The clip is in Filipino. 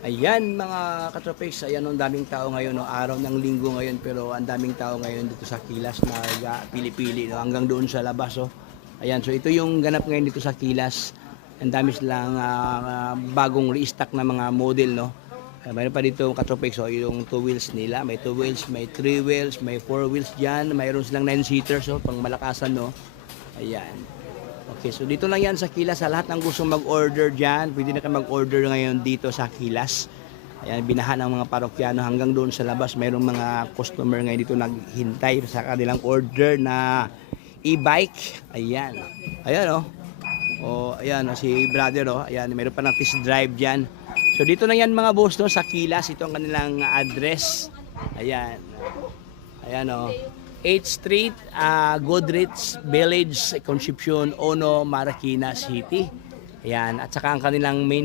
Ayan mga katropics, ayan ang daming tao ngayon, no? Araw ng linggo ngayon pero ang daming tao ngayon dito sa Kilas na pili-pili, no? Hanggang doon sa labas. Oh. Ayan, so ito yung ganap ngayon dito sa Kilas. Ang dami silang bagong restock na mga model. No? Mayroon pa dito katropics, oh, yung 2 wheels nila. May 2 wheels, may 3 wheels, may 4 wheels dyan. Mayroon silang 9-seaters, oh, pang malakasan. No? Ayan. Okay, so dito lang yan sa Kilas. Sa lahat ng gustong mag-order dyan, pwede na kayo mag-order ngayon dito sa Kilas. Ayan, binahan ng mga parokyano hanggang doon sa labas. Mayroong mga customer ngayon dito naghintay sa kanilang order na e-bike. Ayan. Ayan, oh. Oh, ayan, oh, si brother, oh. Ayan, mayroon pa ng test drive dyan. So dito lang yan mga boss, no, sa Kilas. Ito ang kanilang address. Ayan. Ayan, oh. 8th Street, Goodrich Village, Concepcion, Ono, Marikina City. Ayan, at saka ang kanilang main